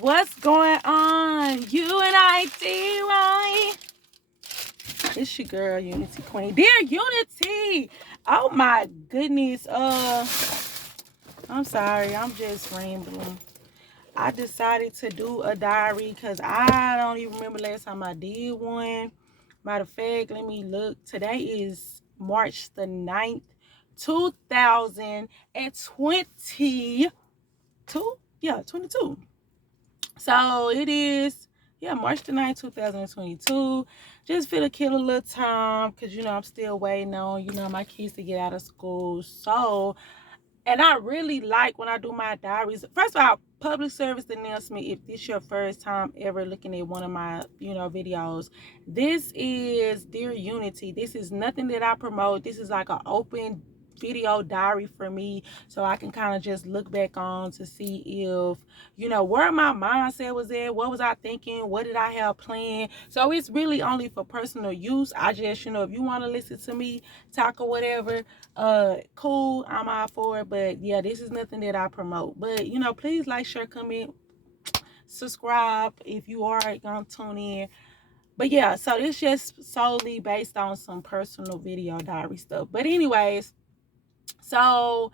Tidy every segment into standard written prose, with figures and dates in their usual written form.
What's going on? UNITY. It's your girl, Unity Queen. Dear Unity. Oh my goodness. I'm sorry. I'm just rambling. I decided to do a diary because I don't even remember last time I did one. Matter of fact, let me look. Today is March the 9th, 2022. Yeah, 22. So it is, yeah, March the 9th, 2022. Just feel to kill a little time because, I'm still waiting on, my kids to get out of school. So, and I really like when I do my diaries. First of all, public service announcement. If this is your first time ever looking at one of my, videos, this is Dear Unity. This is nothing that I promote. This is like an open video diary for me, so I can kind of just look back on to see if where my mindset was at, what was I thinking, what did I have planned. So it's really only for personal use. I just, if you want to listen to me talk or whatever, cool, I'm all for it. But yeah, this is nothing that I promote. But please like, share, comment, subscribe if you are gonna tune in. But yeah, so this just solely based on some personal video diary stuff. But anyways, so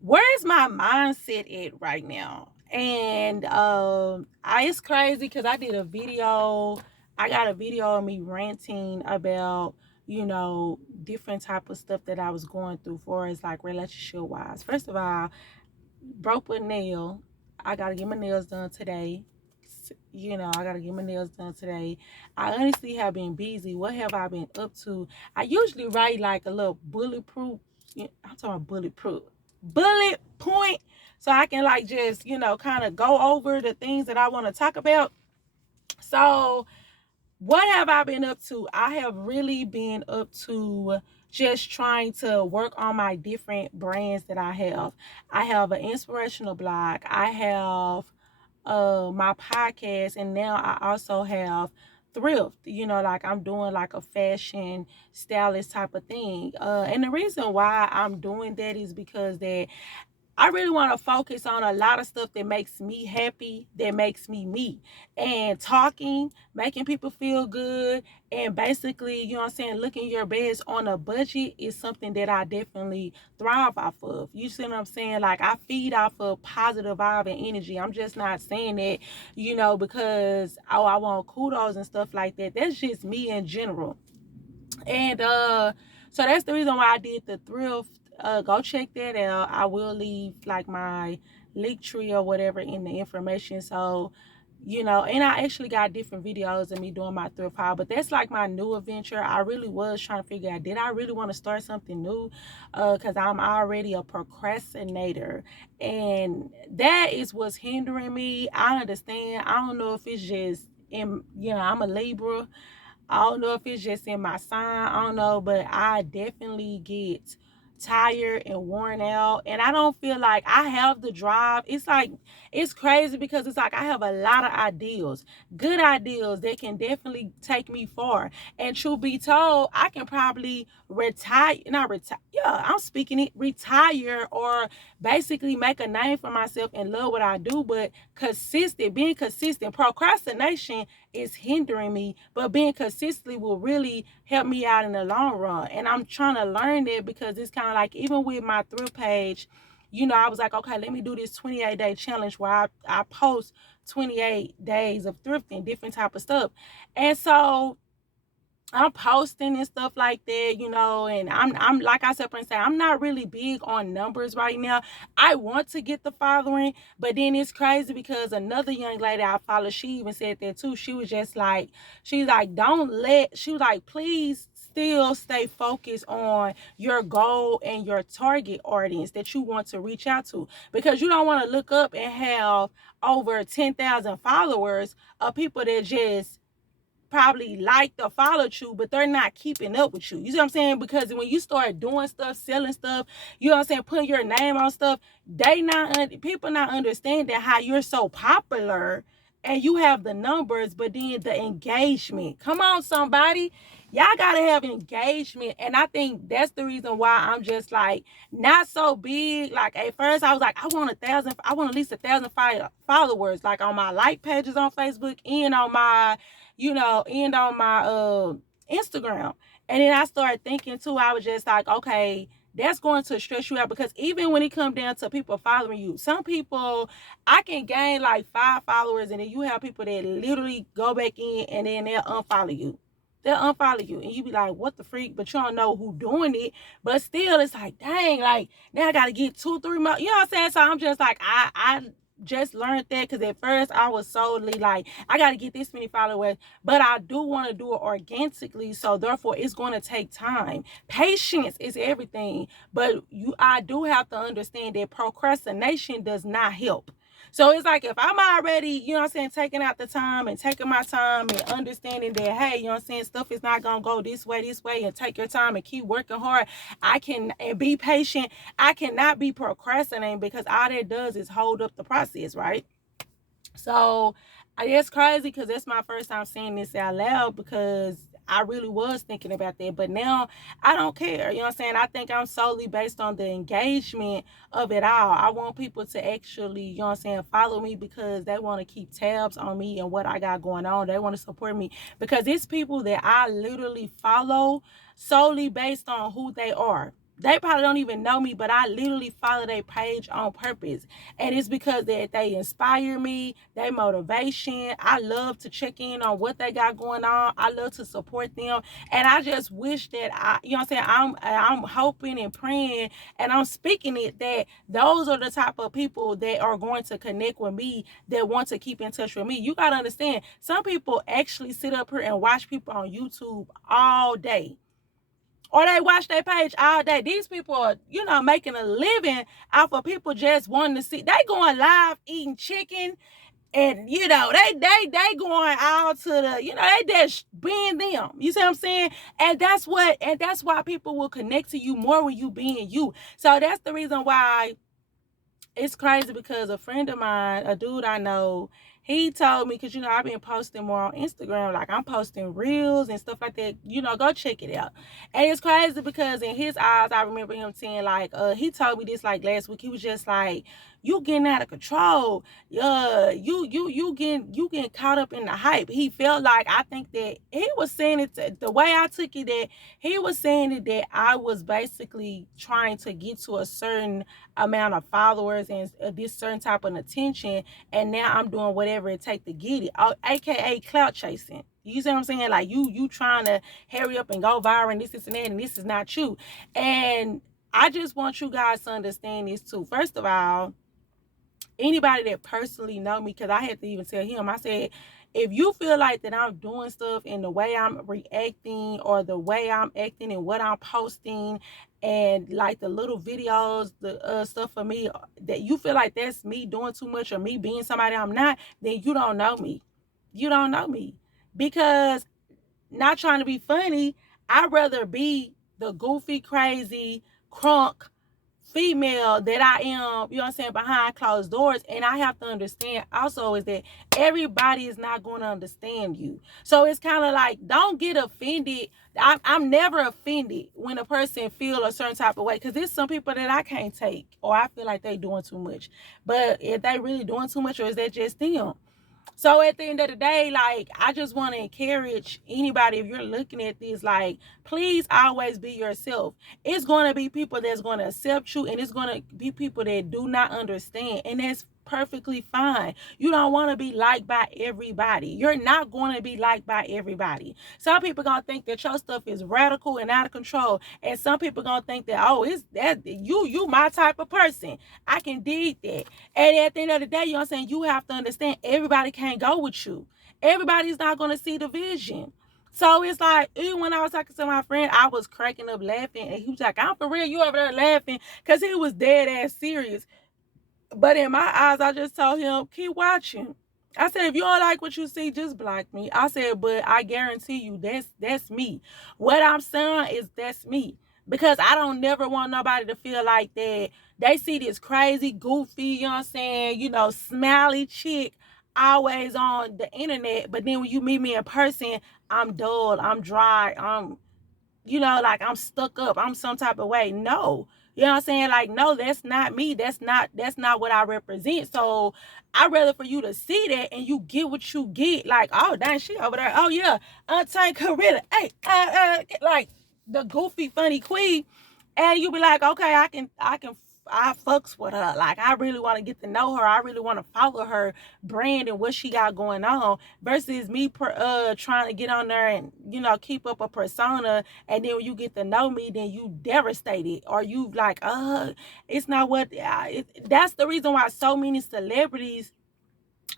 where is my mindset at right now? And it's crazy because I did a video. I got a video of me ranting about different type of stuff that I was going through for as like relationship wise. First of all, broke a nail. I gotta get my nails done today. I gotta get my nails done today. I honestly have been busy. What have I been up to? I usually write like a little bulletproof. I'm talking about bullet point, so I can like just kind of go over the things that I want to talk about. So what have I been up to? I have really been up to just trying to work on my different brands that I have. I have an inspirational blog. I have my podcast, and now I also have thrift. Like I'm doing like a fashion stylist type of thing. And the reason why I'm doing that is because that I really want to focus on a lot of stuff that makes me happy, that makes me me. And talking, making people feel good, and basically, looking your best on a budget is something that I definitely thrive off of. You see what I'm saying? Like, I feed off of positive vibe and energy. I'm just not saying that, because, oh, I want kudos and stuff like that. That's just me in general. And so that's the reason why I did the thrift. Go check that out. I will leave like my link tree or whatever in the information. So and I actually got different videos of me doing my thrift haul, but that's like my new adventure. I really was trying to figure out, did I really want to start something new? Because I'm already a procrastinator, and that is what's hindering me. I understand. I don't know if it's just I'm a Libra. I don't know if it's just in my sign. I don't know, but I definitely get tired and worn out, and I don't feel like I have the drive. It's crazy because it's like I have a lot of ideas, good ideas that can definitely take me far. And truth be told, I can probably not retire, yeah, I'm speaking it, retire, or basically make a name for myself and love what I do. But being consistent, procrastination is hindering me, but being consistently will really help me out in the long run. And I'm trying to learn that because it's kind of like, even with my thrift page, I was like, okay, let me do this 28-day challenge where I post 28 days of thrifting, different type of stuff. And so I'm posting and stuff like that, and I'm like I said, I'm not really big on numbers right now. I want to get the following, but then it's crazy because another young lady I follow, she even said that too. She was like, she was like, please still stay focused on your goal and your target audience that you want to reach out to, because you don't want to look up and have over 10,000 followers of people that just probably liked or followed you, but they're not keeping up with you. You see what I'm saying? Because when you start doing stuff, selling stuff, you know what I'm saying, putting your name on stuff, people not understanding how you're so popular and you have the numbers, but then the engagement. Come on, somebody. Y'all gotta have engagement. And I think that's the reason why I'm just like not so big. Like at first I was like, I want at least 1,000 followers, like on my like pages on Facebook and on my, and on my Instagram. And then I started thinking too, I was just like, okay, that's going to stress you out, because even when it comes down to people following you, some people, I can gain like 5 followers, and then you have people that literally go back in and then they'll unfollow you. They'll unfollow you, and you be like, what the freak? But you don't know who doing it. But still, it's like, dang, like now I gotta get 2-3 more. You know what I'm saying? So I'm just like, I just learned that, because at first I was solely like, I gotta get this many followers, but I do want to do it organically. So therefore, it's going to take time. Patience is everything. But I do have to understand that procrastination does not help. So it's like, if I'm already, taking out the time and taking my time and understanding that, hey, stuff is not going to go this way, and take your time and keep working hard. And be patient. I cannot be procrastinating, because all that does is hold up the process, right? So it's crazy, because that's my first time saying this out loud, because I really was thinking about that. But now I don't care. You know what I'm saying? I think I'm solely based on the engagement of it all. I want people to actually, follow me, because they want to keep tabs on me and what I got going on. They want to support me, because it's people that I literally follow solely based on who they are. They probably don't even know me, but I literally follow their page on purpose. And it's because they inspire me, they motivation. I love to check in on what they got going on. I love to support them. And I just wish that I'm hoping and praying, and I'm speaking it, that those are the type of people that are going to connect with me, that want to keep in touch with me. You got to understand, some people actually sit up here and watch people on YouTube all day, or they watch their page all day. These people are, making a living off of people just wanting to see. They going live eating chicken, and they going out to the, they just being them. You see what I'm saying? And that's why people will connect to you more when you being you. So that's the reason why it's crazy, because a friend of mine, a dude I know, he told me, because I've been posting more on Instagram, like I'm posting reels and stuff like that. Go check it out. And it's crazy, because in his eyes, I remember him saying, like, he told me this like last week. He was just like, you getting out of control. You getting caught up in the hype. He felt like, I think that he was saying it the way I took it, that he was saying it, that I was basically trying to get to a certain amount of followers and this certain type of attention, and now I'm doing whatever it takes to get it, aka clout chasing. You see what I'm saying? Like, you trying to hurry up and go viral, and this and that, and this is not you. And I just want you guys to understand this too. First of all, anybody that personally know me, because I had to even tell him, I said, if you feel like that I'm doing stuff in the way I'm reacting, or the way I'm acting and what I'm posting, and like the little videos, the stuff for me, that you feel like that's me doing too much, or me being somebody I'm not, then you don't know me. You don't know me. Because, not trying to be funny, I'd rather be the goofy, crazy, crunk female that I am, you know what I'm saying, behind closed doors. And I have to understand also is that everybody is not going to understand you. So it's kind of like, don't get offended. I'm never offended when a person feel a certain type of way, because there's some people that I can't take, or I feel like they doing too much. But if they really doing too much, or is that just them? So at the end of the day, like, I just want to encourage anybody, if you're looking at this, like, please always be yourself. It's going to be people that's going to accept you, and it's going to be people that do not understand, and that's perfectly fine. You don't want to be liked by everybody. You're not going to be liked by everybody. Some people going to think that your stuff is radical and out of control, and some people going to think that, oh, it's that you my type of person. I can dig that. And at the end of the day, you know what I'm saying, you have to understand, everybody can't go with you. Everybody's not going to see the vision. So it's like, even when I was talking to my friend, I was cracking up laughing, and he was like, I'm for real, you over there laughing, because he was dead ass serious. But in my eyes, I just told him, keep watching. I said, if you don't like what you see, just block me. I said, but I guarantee you, that's me. What I'm saying is, that's me. Because I don't never want nobody to feel like that they see this crazy, goofy, you know what I'm saying, smiley chick always on the internet, but then when you meet me in person, I'm dull, I'm dry, like I'm stuck up, I'm some type of way. No. You know what I'm saying? Like, no, that's not me. That's not what I represent. So I'd rather for you to see that and you get what you get. Like, oh dang, she over there. Oh yeah, Untamed Coretta. Hey, like the goofy, funny queen. And you be like, okay, I fucks with her. Like, I really want to get to know her. I really want to follow her brand and what she got going on. Versus me, trying to get on there and keep up a persona, and then when you get to know me, then you devastated, or you like, it's not what. That's the reason why so many celebrities,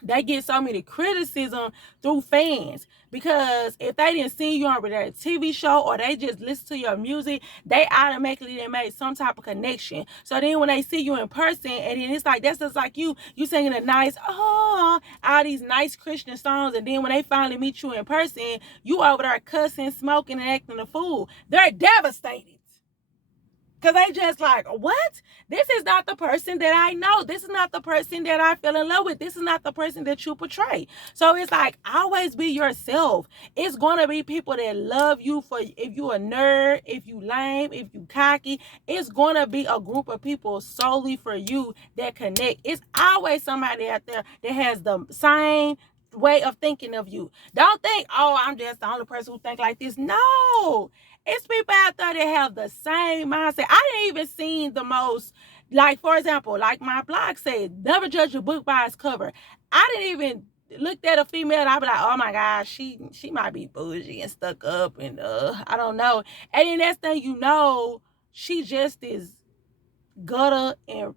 they get so many criticism through fans, because if they didn't see you on their TV show or they just listen to your music, they automatically they made some type of connection. So then when they see you in person, and then it's like, that's just like you singing a nice, all these nice Christian songs, and then when they finally meet you in person, you over there cussing, smoking, and acting a fool. They're devastated. Because they just like, what? This is not the person that I know. This is not the person that I fell in love with. This is not the person that you portray. So it's like, always be yourself. It's going to be people that love you for if you a nerd, if you lame, if you cocky. It's going to be a group of people solely for you that connect. It's always somebody out there that has the same way of thinking of you. Don't think, oh, I'm just the only person who think like this. No. It's people out there that have the same mindset. I didn't even see the most, like, for example, like my blog said, never judge a book by its cover. I didn't even look at a female and I'd be like, oh my gosh, she might be bougie and stuck up and I don't know. And then next thing you know, she just is gutter and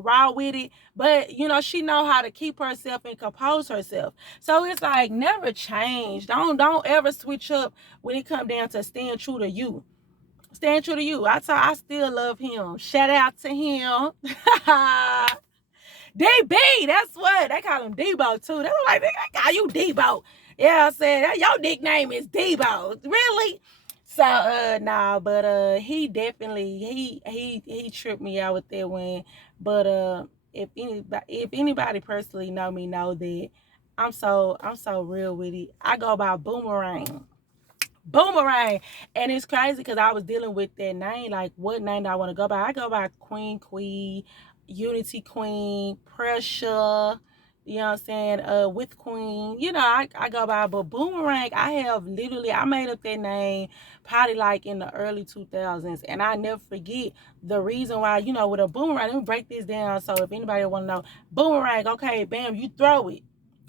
raw with it, but she know how to keep herself and compose herself. So it's like, never change. Don't ever switch up when it come down to staying true to you. Staying true to you. I still love him. Shout out to him. DB, that's what they call him, Debo too. They're like, they call you Debo. Yeah, I said your nickname is Debo. Really? So nah, but he definitely he tripped me out with that one. But if anybody personally know that I'm so real with it. I go by Boomerang. And it's crazy because I was dealing with that name, like what name do I want to go by. I go by Queen, Unity Queen, Pressure, you know what I'm saying, with Queen, I go by. But Boomerang, I made up that name probably like in the early 2000s, and I never forget the reason why. With a boomerang, let me break this down. So if anybody want to know, boomerang, okay, bam, you throw it,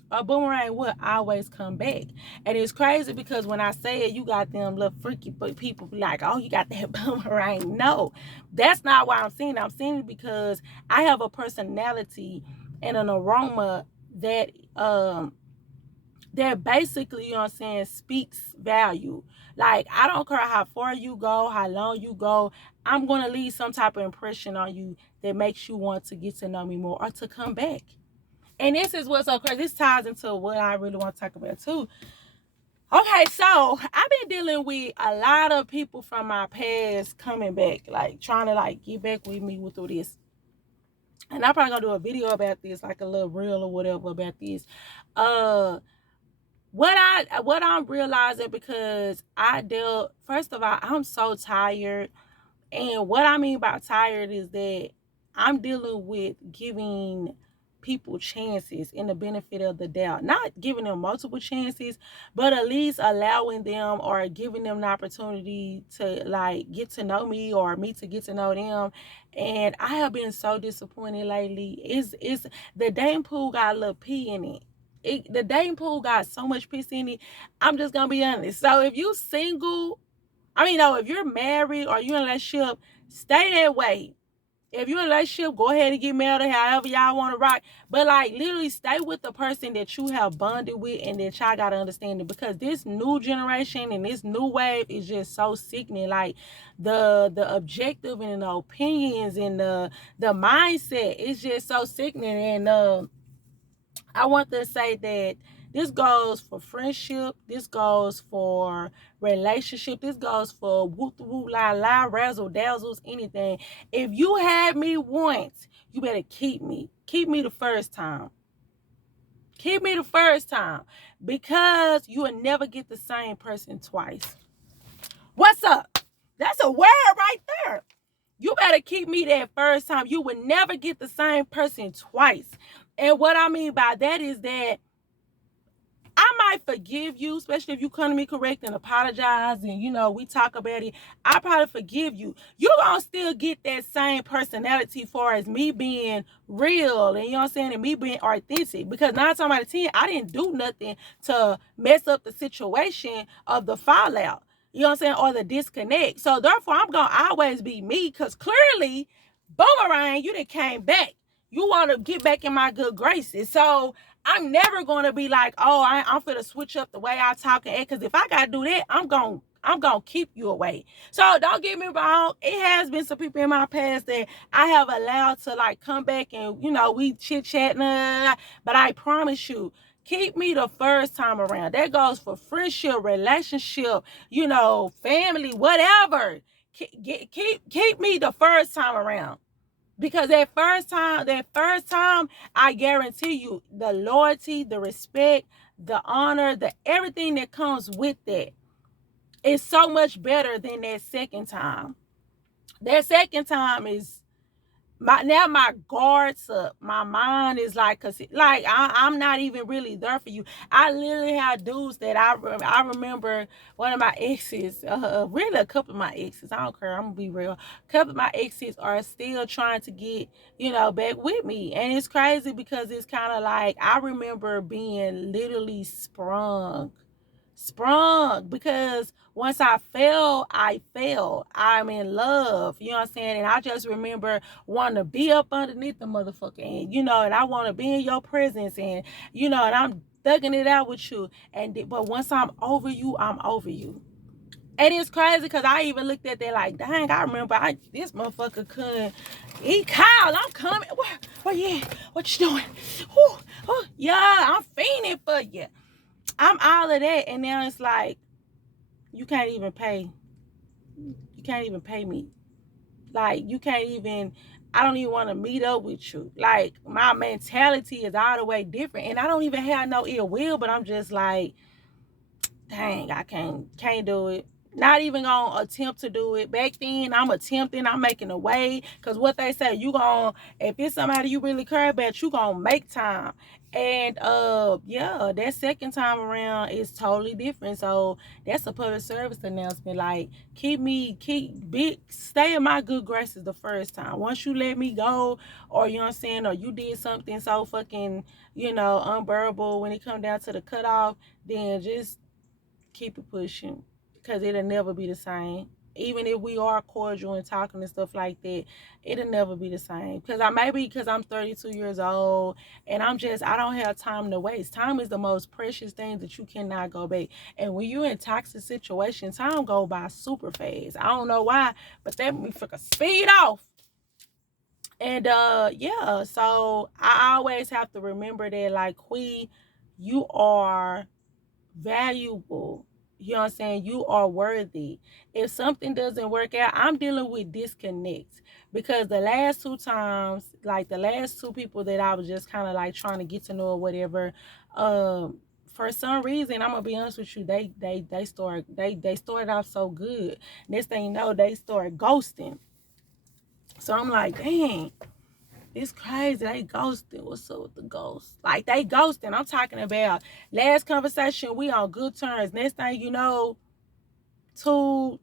a boomerang will always come back. And it's crazy because when I say it, you got them little freaky people be like, oh, you got that boomerang. No, that's not why I'm saying it. I'm saying it because I have a personality and an aroma that basically, you know what I'm saying, speaks value. Like, I don't care how far you go, how long you go, I'm going to leave some type of impression on you that makes you want to get to know me more or to come back. And this is what's so crazy. This ties into what I really want to talk about too. Okay, so I've been dealing with a lot of people from my past coming back, like trying to like get back with me with all this. And I'm probably gonna do a video about this, like a little reel or whatever about this. What I'm realizing, because first of all, I'm so tired. And what I mean by tired is that I'm dealing with giving people chances in the benefit of the doubt. Not giving them multiple chances, but at least allowing them or giving them an opportunity to like get to know me or me to get to know them. And I have been so disappointed lately. It's the dating pool got a little pee in it. The dating pool got so much piss in it. I'm just gonna be honest. So if you single, if you're married or you're in a relationship, stay that way. If you're in a relationship, go ahead and get married, however y'all want to rock. But like, literally stay with the person that you have bonded with and that y'all got to understand it. Because this new generation and this new wave is just so sickening. Like, the objective and the opinions and the mindset is just so sickening. And I want to say that this goes for friendship. This goes for relationship. This goes for woo woo la la, razzle dazzles, anything. If you had me once, you better keep me. Keep me the first time. Keep me the first time, because you will never get the same person twice. What's up? That's a word right there. You better keep me that first time. You would never get the same person twice. And what I mean by that is that I might forgive you, especially if you come to me correct and apologize and, we talk about it. I probably forgive you. You're going to still get that same personality for as me being real and, and me being authentic. Because 9 times out of 10, I didn't do nothing to mess up the situation of the fallout. Or the disconnect. So therefore, I'm going to always be me, because clearly, boomerang, you done came back. You want to get back in my good graces. So I'm never going to be like, oh, I'm finna switch up the way I talk and act, because if I got to do that, I'm going to keep you away. So don't get me wrong. It has been some people in my past that I have allowed to like come back and, we chit chat, but I promise you, keep me the first time around. That goes for friendship, relationship, family, whatever. Keep me the first time around. Because that first time, I guarantee you, the loyalty, the respect, the honor, the everything that comes with that is so much better than that second time. That second time is my guard's up. My mind is like, cause like I'm not even really there for you. I literally have dudes that I remember. One of my exes, really a couple of my exes. I don't care. I'm gonna be real. A couple of my exes are still trying to get back with me, and it's crazy because it's kind of like I remember being literally sprung because once I fell, I'm in love. You know what I'm saying? And I just remember wanting to be up underneath the motherfucker, and and I want to be in your presence, and and I'm thugging it out with you. But once I'm over you, I'm over you. And it's crazy because I even looked at that like, dang, I remember this motherfucker couldn't. He called, I'm coming. Where you at? What you doing? Yeah, I'm fiending for you. I'm all of that, and now it's like you can't even pay. You can't even pay me. Like you can't even. I don't even want to meet up with you. Like my mentality is all the way different, and I don't even have no ill will. But I'm just like, dang, I can't do it. Not even gonna attempt to do it. Back then, I'm attempting. I'm making a way. Cause what they say, if it's somebody you really care about, you gonna make time. And yeah, that second time around is totally different. So that's a public service announcement. Like, stay in my good graces the first time. Once you let me go, or you know what I'm saying, or you did something so fucking, unbearable when it come down to the cutoff, then just keep it pushing, because it'll never be the same. Even if we are cordial and talking and stuff like that, it'll never be the same. Because I'm 32 years old, and I don't have time to waste. Time is the most precious thing that you cannot go back. And when you're in toxic situations, time go by super fast. I don't know why, but that me freaking speed off. And yeah, so I always have to remember that, like, you are valuable. You know what I'm saying? You are worthy. If something doesn't work out, I'm dealing with disconnect, because the last two times, like the last two people that I was just kind of like trying to get to know or whatever, for some reason, I'm gonna be honest with you, they started off so good. Next thing you know, they started ghosting. So I'm like, dang, it's crazy. They ghosting. What's up with the ghost? Like, they ghosting. I'm talking about last conversation, we on good terms. Next thing you know, you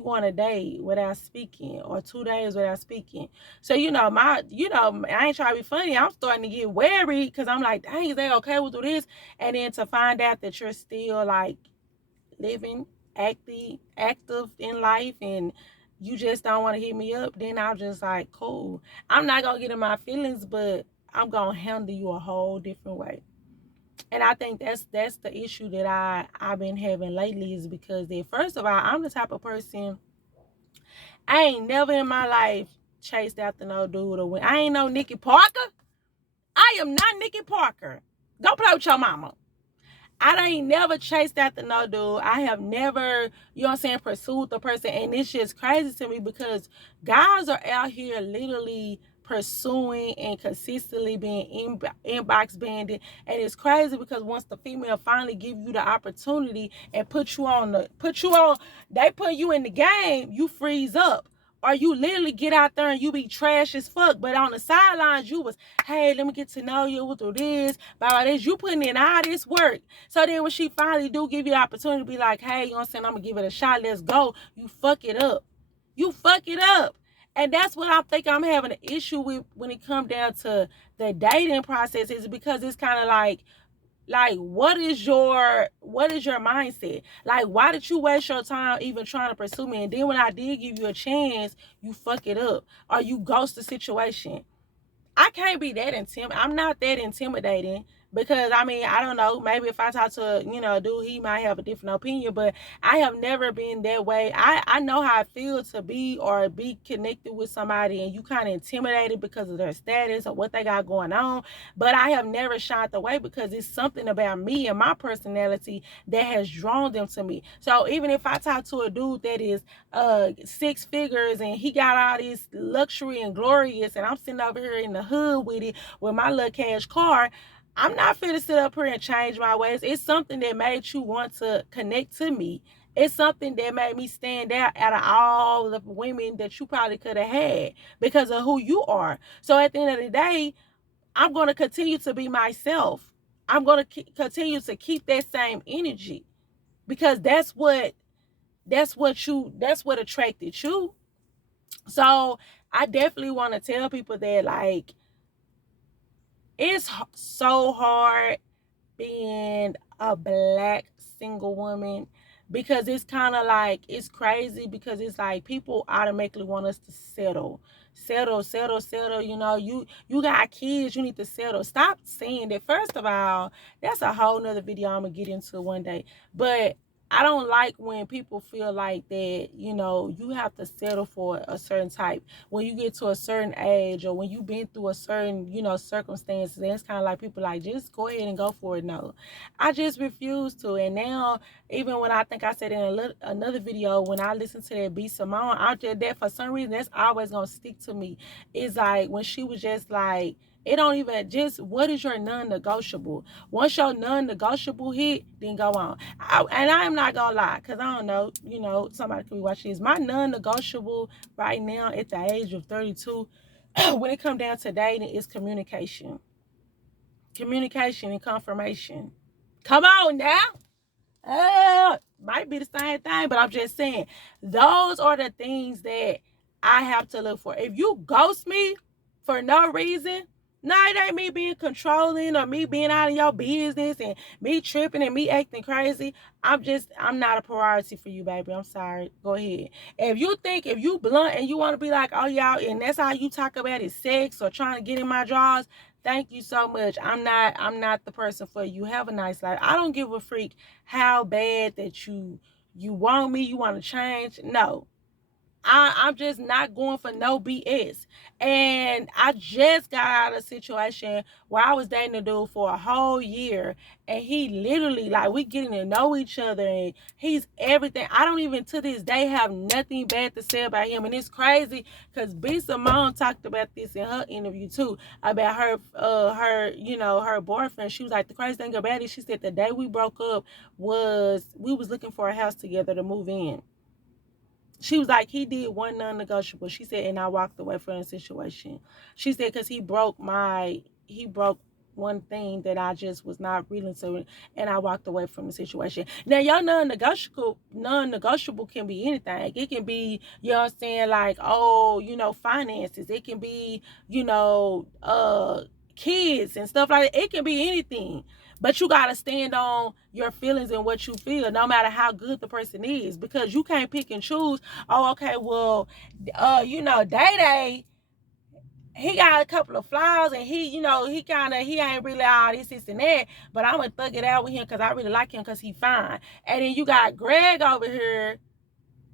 go on a day without speaking, or 2 days without speaking. So, I ain't trying to be funny. I'm starting to get wary, because I'm like, dang, is they okay with this? And then to find out that you're still like living, active in life, and you just don't want to hit me up, then I'm just like, cool. I'm not gonna get in my feelings, but I'm gonna handle you a whole different way. And I think that's the issue that I've been having lately, is because first of all, I'm the type of person, I ain't never in my life chased after no dude or I ain't no Nikki Parker. I am not Nikki Parker. Don't play with your mama. I ain't never chased after no dude. I have never, pursued the person. And it's just crazy to me, because guys are out here literally pursuing and consistently being inbox banded. And it's crazy because once the female finally give you the opportunity and they put you in the game, you freeze up. Or you literally get out there and you be trash as fuck. But on the sidelines, you was, hey, let me get to know you through this, by this. You putting in all this work. So then when she finally do give you the opportunity to be like, hey, you know what I'm saying, I'm going to give it a shot, let's go. You fuck it up. You fuck it up. And that's what I think I'm having an issue with when it comes down to the dating process, is because it's kind of like what is your mindset? Like, why did you waste your time even trying to pursue me? And then when I did give you a chance, you fuck it up or you ghost the situation. I can't be that I'm not that intimidating, because I mean, I don't know, maybe if I talk to a dude, he might have a different opinion, but I have never been that way. I know how it feels to be connected with somebody and you kind of intimidated because of their status or what they got going on, but I have never shied away because it's something about me and my personality that has drawn them to me. So even if I talk to a dude that is 6 figures and he got all this luxury and glorious, and I'm sitting over here in the hood with it with my little cash car, I'm not finna sit up here and change my ways. It's something that made you want to connect to me. It's something that made me stand out of all the women that you probably could have had because of who you are. So at the end of the day, I'm going to continue to be myself. I'm going to continue to keep that same energy because that's what attracted you. So I definitely want to tell people that, like, it's so hard being a Black single woman, because it's kind of like, it's crazy because it's like people automatically want us to settle. You got kids, you need to settle. Stop saying that. First of all, that's a whole nother video I'm gonna get into one day, but I don't like when people feel like that, you have to settle for a certain type. When you get to a certain age or when you've been through a certain, circumstances, and it's kind of like people like, just go ahead and go for it. No, I just refuse to. And now, even when I think I said in another video, when I listen to that B. Simone, I just, that for some reason, that's always going to stick to me. It's like when she was just like, it don't even just, what is your non-negotiable? Once your non-negotiable hit, then go on. And I'm not gonna lie, because I don't know, somebody could be watching this. My non-negotiable right now at the age of 32, when it comes down to dating, is communication. Communication and confirmation. Come on now. Might be the same thing, but I'm just saying, those are the things that I have to look for. If you ghost me for no reason, no, it ain't me being controlling or me being out of your business and me tripping and me acting crazy. I'm not a priority for you, baby. I'm sorry. Go ahead. If you blunt and you want to be like, oh, y'all, and that's how you talk about it, sex or trying to get in my drawers, thank you so much. I'm not the person for you. Have a nice life. I don't give a freak how bad that you want me, you want to change. No. I'm just not going for no BS. And I just got out of a situation where I was dating a dude for a whole year, and he literally, like, we getting to know each other, and he's everything. I don't even to this day have nothing bad to say about him. And it's crazy because B. Simone talked about this in her interview too, about her boyfriend. She was like, the crazy thing about it, she said the day we broke up was we was looking for a house together to move in. She was like, he did one non-negotiable. She said, and I walked away from the situation. She said, because he broke one thing that I just was not reeling to, and I walked away from the situation. Now, your non-negotiable can be anything. It can be, you know what I'm saying, like, finances. It can be, kids and stuff like that. It can be anything. But you got to stand on your feelings and what you feel, no matter how good the person is, because you can't pick and choose. Oh, okay, well, Day-Day, he got a couple of flaws, and he ain't really all this and that, but I'm going to thug it out with him because I really like him because he fine. And then you got Greg over here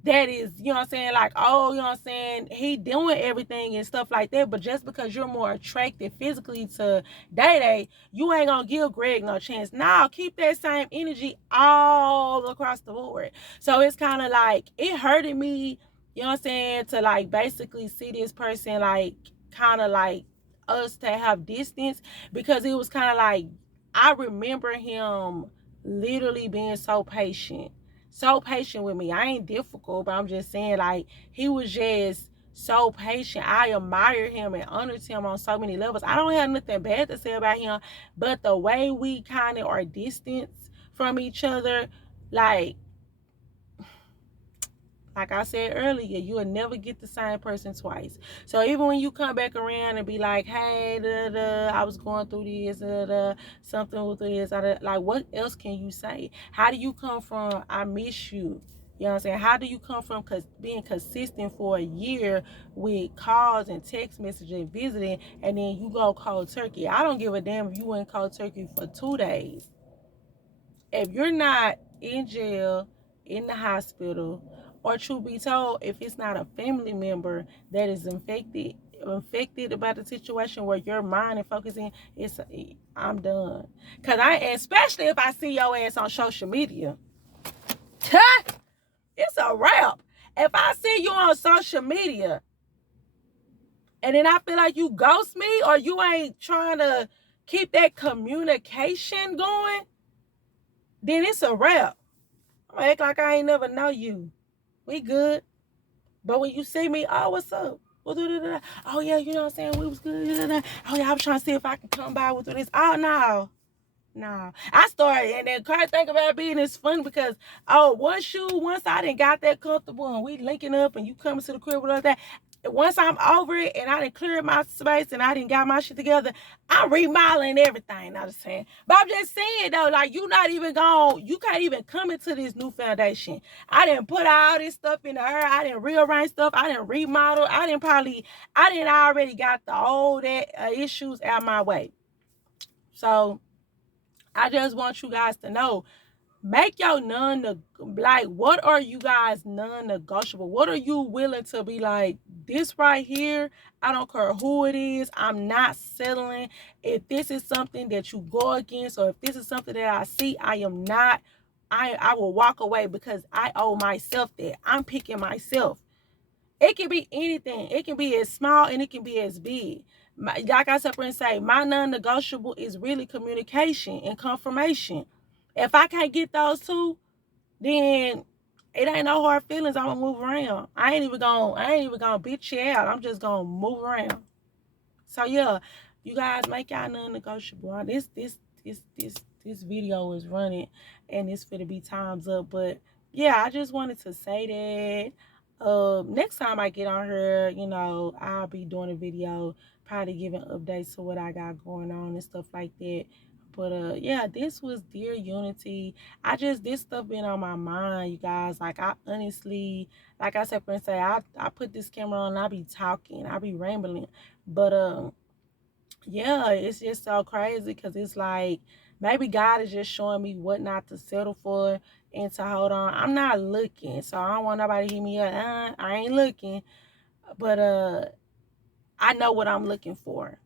that is, you know what I'm saying, like, oh, you know what I'm saying, he doing everything and stuff like that, but just because you're more attracted physically to Day-Day, you ain't gonna give Greg no chance. Now, keep that same energy all across the board. So it's kind of like, it hurted me, you know what I'm saying, to, like, basically see this person, like, kind of like us to have distance, because it was kind of like, I remember him literally being so patient, with me. I ain't difficult, but I'm just saying, like, he was just so patient. I admire him and honored him on so many levels. I don't have nothing bad to say about him, but the way we kind of are distanced from each other, like I said earlier, you will never get the same person twice. So even when you come back around and be like, hey, I was going through this, something with this, like, what else can you say? How do you come from, I miss you? You know what I'm saying? How do you come from being consistent for a year with calls and text messages and visiting, and then you go cold turkey? I don't give a damn if you went cold turkey for 2 days. If you're not in jail, in the hospital, or truth be told, if it's not a family member that is infected about the situation where your mind is focusing, I'm done. Cause especially if I see your ass on social media, it's a wrap. If I see you on social media and then I feel like you ghost me, or you ain't trying to keep that communication going, then it's a wrap. I'm gonna act like I ain't never know you. We good. But when you see me, oh, what's up? Oh, yeah, you know what I'm saying? We was good. Oh, yeah, I was trying to see if I can come by with this. Oh, no. No. I started, and then crazy thing about being is fun because, once I didn't got that comfortable and we linking up and you coming to the crib with all that, once I'm over it and I didn't clear my space and I didn't got my shit together, I'm remodeling everything. I'm just saying. But I'm just saying though, like, you can't even come into this new foundation. I didn't put all this stuff in the air. I didn't rearrange stuff. I didn't remodel. I didn't already got the old issues out my way. So I just want you guys to know, make your what are you guys non-negotiable? What are you willing to be like, this right here, I don't care who it is, I'm not settling. If this is something that you go against, or if this is something that I see, I will walk away, because I owe myself that. I'm picking myself. It can be anything. It can be as small and it can be as big. Like I said, and say, my non-negotiable is really communication and confirmation. If I can't get those two, then it ain't no hard feelings. I'm gonna move around. I ain't even gonna bitch you out. I'm just gonna move around. So yeah, you guys make y'all non-negotiable. This video is running and it's gonna be times up. But yeah, I just wanted to say that. Next time I get on here, I'll be doing a video, probably giving updates to what I got going on and stuff like that. But yeah, this was Dear Unity. This stuff been on my mind, you guys. Like, I honestly, like I said, friends, I put this camera on and I be talking, I be rambling. But yeah, it's just so crazy, because it's like, maybe God is just showing me what not to settle for and to hold on. I'm not looking, so I don't want nobody to hit me up. I ain't looking. But I know what I'm looking for.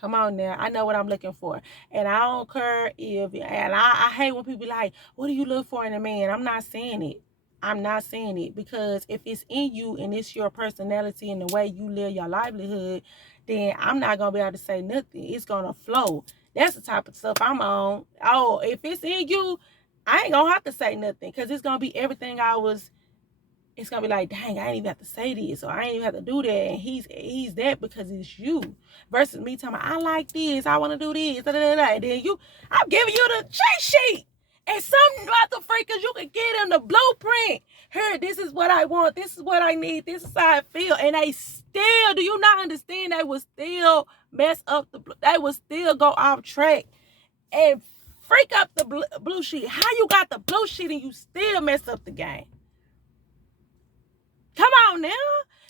Come on now. I know what I'm looking for. And I don't care and I hate when people be like, what do you look for in a man? I'm not saying it. I'm not saying it, because if it's in you and it's your personality and the way you live your livelihood, then I'm not going to be able to say nothing. It's going to flow. That's the type of stuff I'm on. Oh, if it's in you, I ain't going to have to say nothing, because it's going to be everything it's gonna be like, dang, I ain't even have to say this, or I ain't even have to do that, and he's that because it's you. Versus me telling me, I like this, I want to do this, and then I'm giving you the cheat sheet, and some motherfuckers, you can get in the blueprint. Here, this is what I want, this is what I need, this is how I feel, and they still, do you not understand? They will still mess up they will still go off track and freak up the blue sheet. How you got the blue sheet and you still mess up the game? Come on now.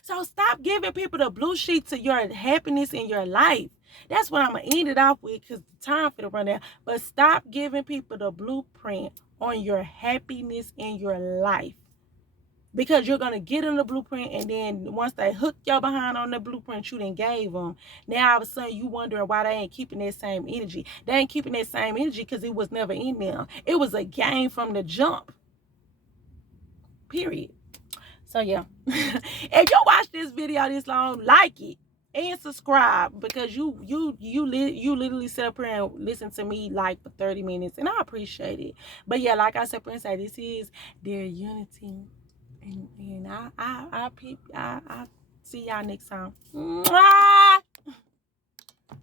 So stop giving people the blue sheet to your happiness in your life. That's what I'm going to end it off with, because the time for the run out. But stop giving people the blueprint on your happiness in your life. Because you're going to get in the blueprint, and then once they hook your behind on the blueprint you done gave them, now all of a sudden you wondering why they ain't keeping that same energy. They ain't keeping that same energy because it was never in them. It was a game from the jump. Period. So yeah, if you watch this video this long, like it and subscribe, because you literally sit up here and listen to me like for 30 minutes, and I appreciate it. But yeah, like I said, Prince, this is their unity, and I see y'all next time. Mwah!